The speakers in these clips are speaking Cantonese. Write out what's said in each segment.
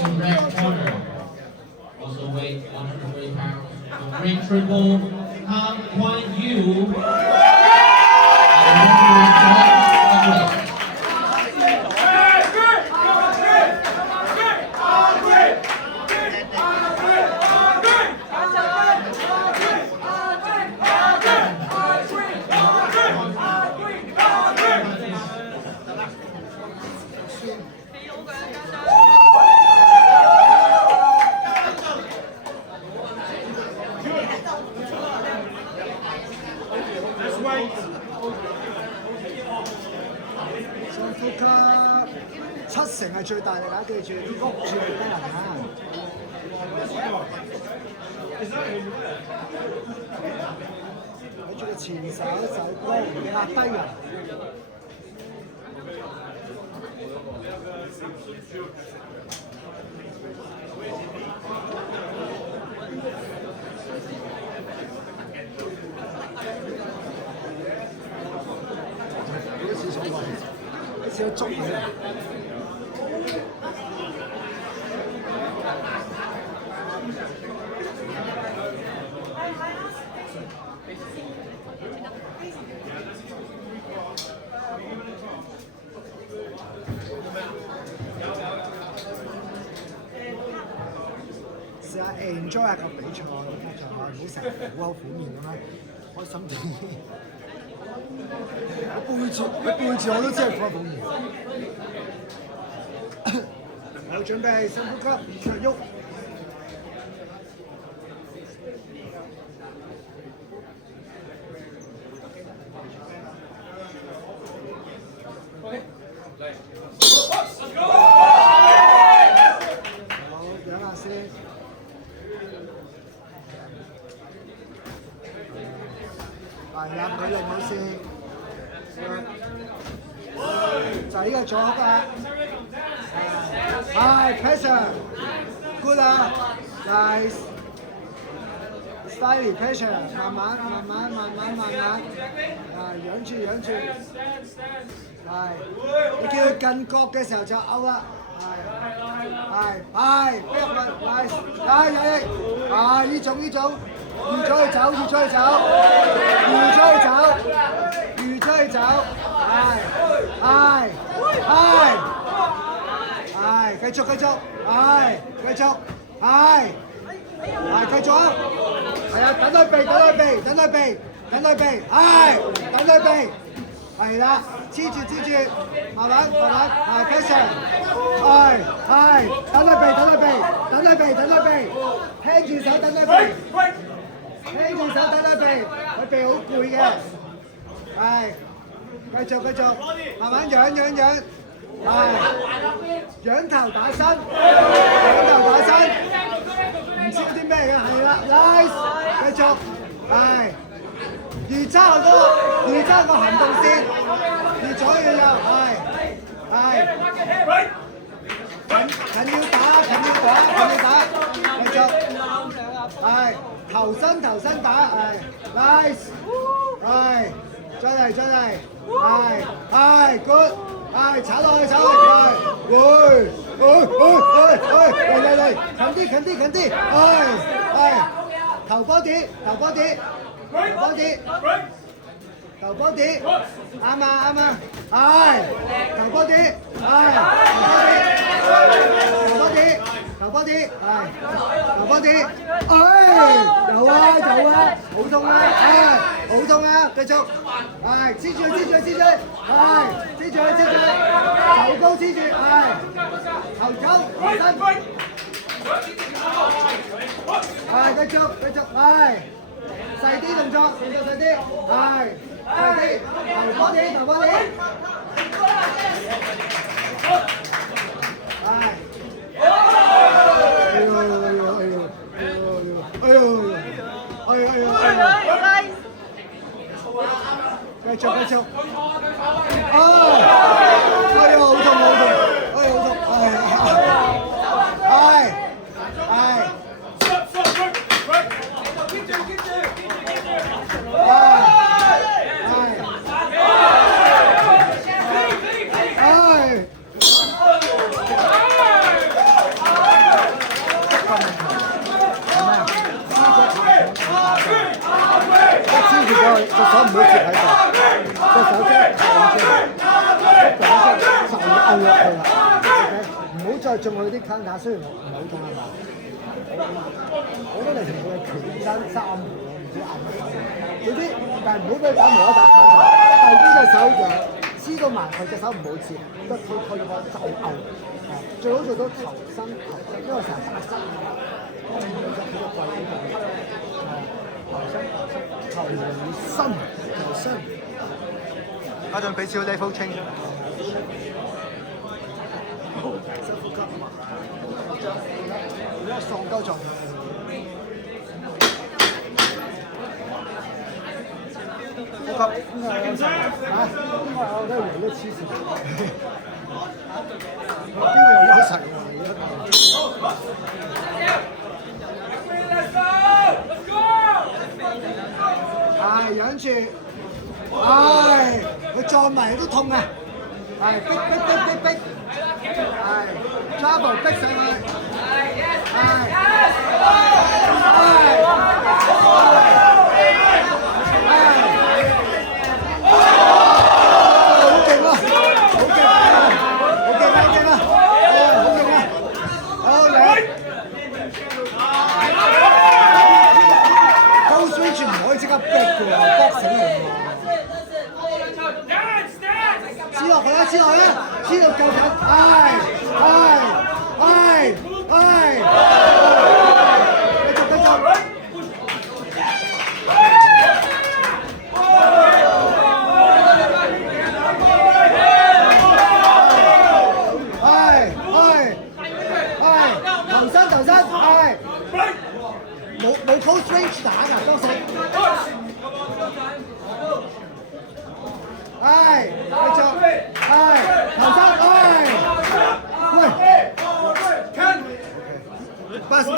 to red corner. Also weight 130 pounds. The ring triple, Han Kuan Yu.上呼吸7成係最大力啊！記住谷住嚟得人啊！睇住個前手手高壓低人。少捉佢。試下 enjoy 下個比賽，唔好成日苦口苦面咁樣，開心啲。佢背住我都知係苦口苦面。好準備，深呼吸，腳喐。好，養下先。入佢令好先。就係呢個組合啊！係 pressure，good 啊 ，nice，steady pressure， 慢慢，養住，係，你叫佢近角嘅時候就勾啦，係，逼入去 ，nice， 呢種，預咗去走，係，繼續，繼續啊，繼續啊，係啊，等佢避，等佢避，係啦，黐住，慢慢，係 pressure， 係，等佢避，輕住手等佢避，佢避好攰嘅，係，繼續，慢慢養，係，仰頭打身，唔知啲咩嘅，係啦 ，nice， 繼續，係，預揸個行動線，預左預右，係，近要打，繼續，係，頭身打，係 ，nice， 係，再嚟，係 ，good。係炒落去，會，嚟，近啲，係，頭波啲，啱啊，係，頭波啲，有啊，好痛啊，繼續，係，黐住，係，黐住，頭高黐住，係，頭走，身，係，繼續，係，細啲動作細啲，係，細啲，頭波啲，係。繼續，好痛，佢啦。OK， 唔好再中佢啲 counter，雖然我唔係好痛係嘛？我覺得你同佢嘅拳爭3倍，我唔知啱唔啱。總之，但係唔好俾佢打無啦打 counter，後邊隻手就黐到埋佢隻手唔好切，得佢個就牛。最好做到頭身，因為成日打身，佢就跪喺度。頭身。家陣俾少 level change。深呼吸，而家喪鳩狀態。呼吸，我都嚟得黐線。邊個有優勢喎？忍住，佢撞埋都痛啊！逼，trouble 逼上去，好勁啊！好嚟！高switch 唔可以即刻逼嘅喎，搏醒嚟。黐落去啦，黐到夠緊，繼續，頭身，冇 close range 打㗎，多數。繼續，頭身，喂，八個，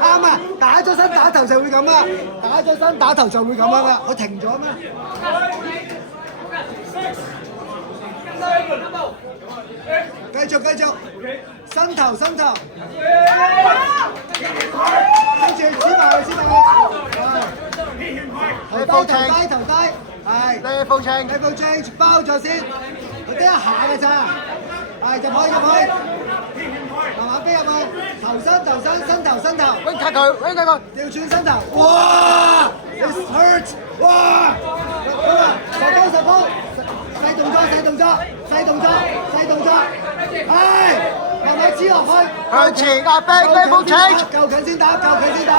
啱啊！打咗身打頭就會咁啊！打咗身打頭就會咁樣啊！我停咗咩？繼續，伸頭，跟住黐埋佢，頭低，level change 包咗先，佢得一下嘅咋，入去，慢慢飛入去，頭身，wing 卡佢，調轉身頭，哇 ，this hurt， 哇，實波，細動作，慢慢黐落去，向前壓迫 level change， 夠緊先打，夠緊先打，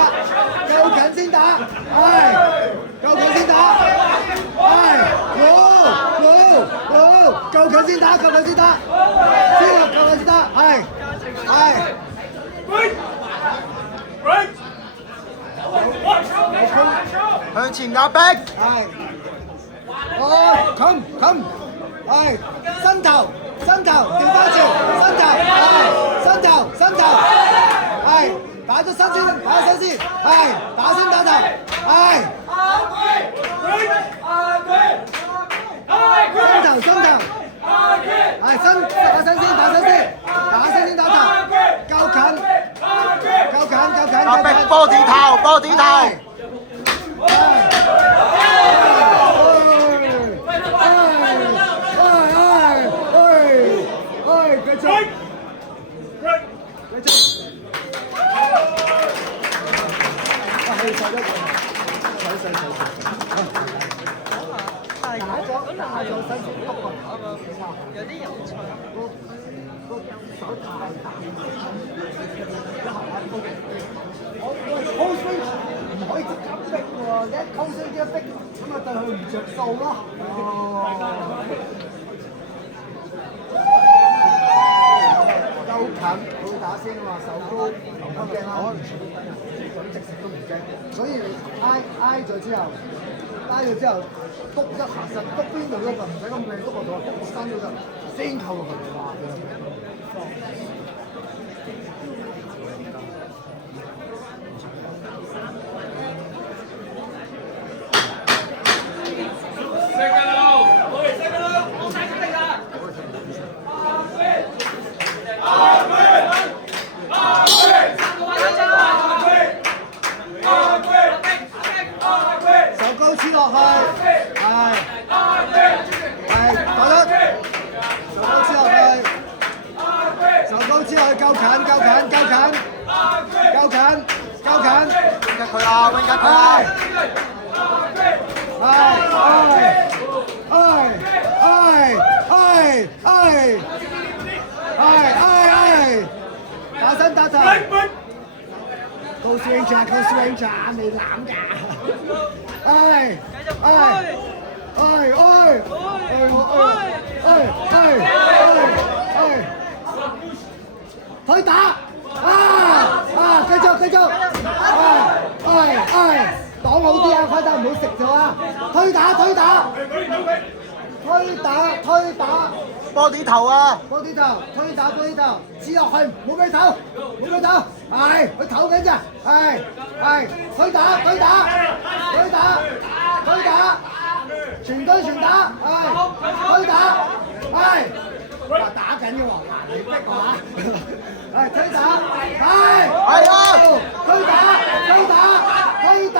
夠緊先打，夠緊先打，向前壓迫，冚，伸頭，調翻轉，伸頭，打咗身先，打先打頭，伸頭，打身先打頭，夠緊，壓迫波子頭。打咗身前篤個頭，有啲有趣。個手太大，我 close range 唔可以即刻逼喎，一 close range 一逼，咁啊對佢唔着數咯。夠近會打先啊嘛，手高唔驚啦，咁直食都唔驚，所以你挨咗之後。篤一下實，篤邊度咧就唔使咁靚，篤落度，篤身嗰度先扣落去，哇！黐落去，打得，手高黐落去。夠近，夠近，夠近，夠近，夠近，溫吉佢啦，溫吉佢啦。打身打頭。高 swing 高 swing 未攬㗎。推打繼續繼續，擋好啲啊，規打唔好食咗啊！推打波啲頭啊！波啲頭，推打，指落去，冇俾頭，係佢唞緊咋，係推打，全隊全打，推打，話打緊嘅喎，你逼我啊！推打，係啊，推打，繼續，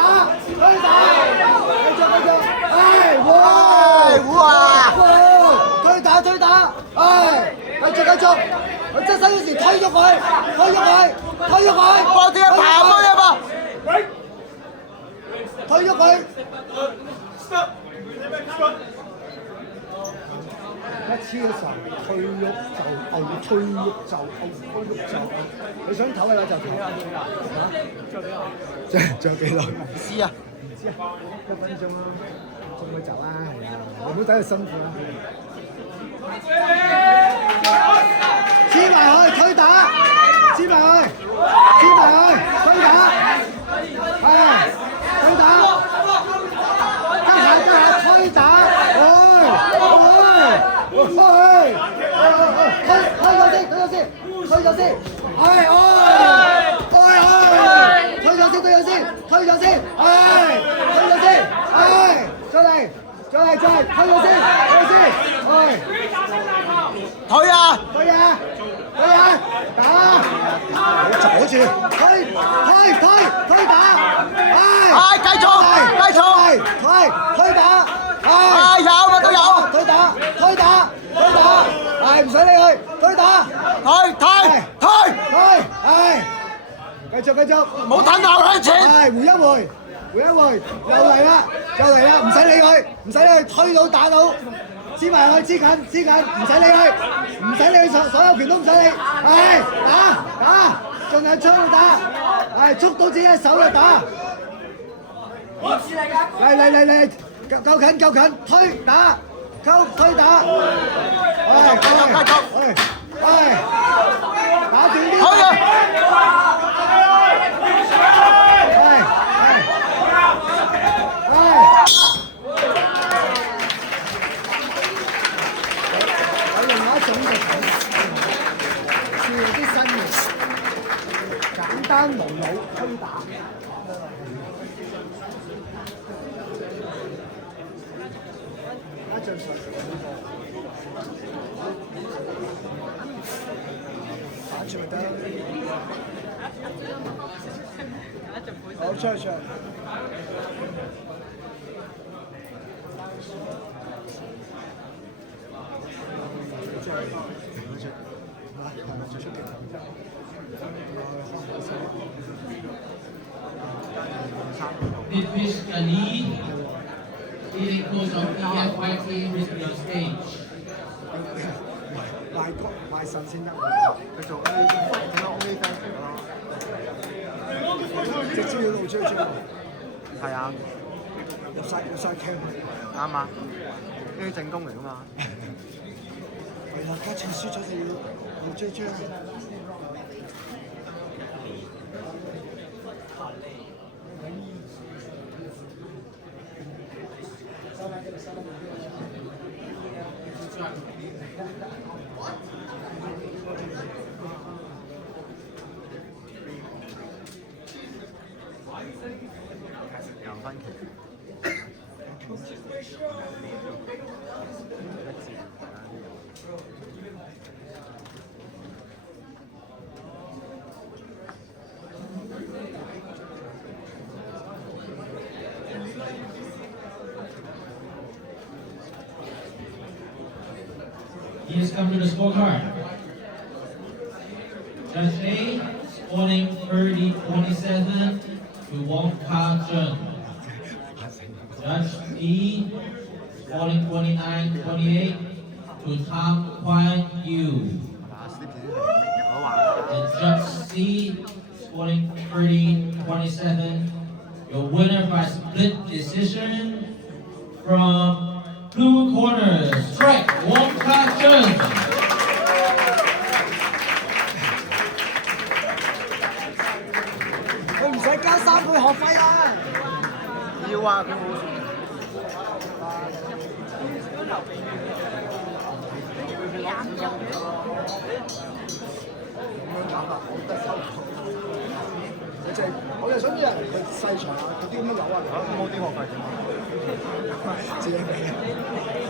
哇！推打，繼續，佢側身嗰時推喐佢，波啲一爬波一爬，推喐佢。一黐嘅時候，推喐就嘔，你想唞嘅話就唞啊！仲有幾耐？唔知啊，1分鐘啦，仲會走啊？係啊，你唔好等佢辛苦啦。黐埋去推打，黐埋去推打，推打，加下推打，推咗先，推咗先，推咗先，再嚟，推咗先，推啊！打，阻住，推打，繼續，推打，有啊都有，推打，唔使理佢，推打，繼續，冇等鬧向前，回一回，又嚟啦，唔使理佢，推到打到，黐埋去，黐緊，唔使理佢，所有拳都唔使理，打，盡量出去打，捉到自己嘅手就打，嚟，夠近，推打，打短啲。簡單無腦推打，一陣上打出咪得咯，好出，Nitfish Ali, leading coach of EFYT Regional Stage. 賣腎先得，佢做 A 直接要露出嚟，係啊，入晒鏡，啱啊，呢啲正功嚟噶嘛。係啦，家陣輸咗就要追張。2分期。He has come to the scorecard. Judge A, scoring 30-27 to Wong Ka Chun. Judge B, scoring 29-28 to Tam Kwan Yu. 我話啦。 And Judge C, scoring 30-27. Your winner by split decision from blue corner, strike Wong Ka Chun. 佢唔使交3倍學費啊！要啊，佢冇。我就想啲人去細場啊，嗰啲咁樣有啊，冇啲學費點啊？自己俾。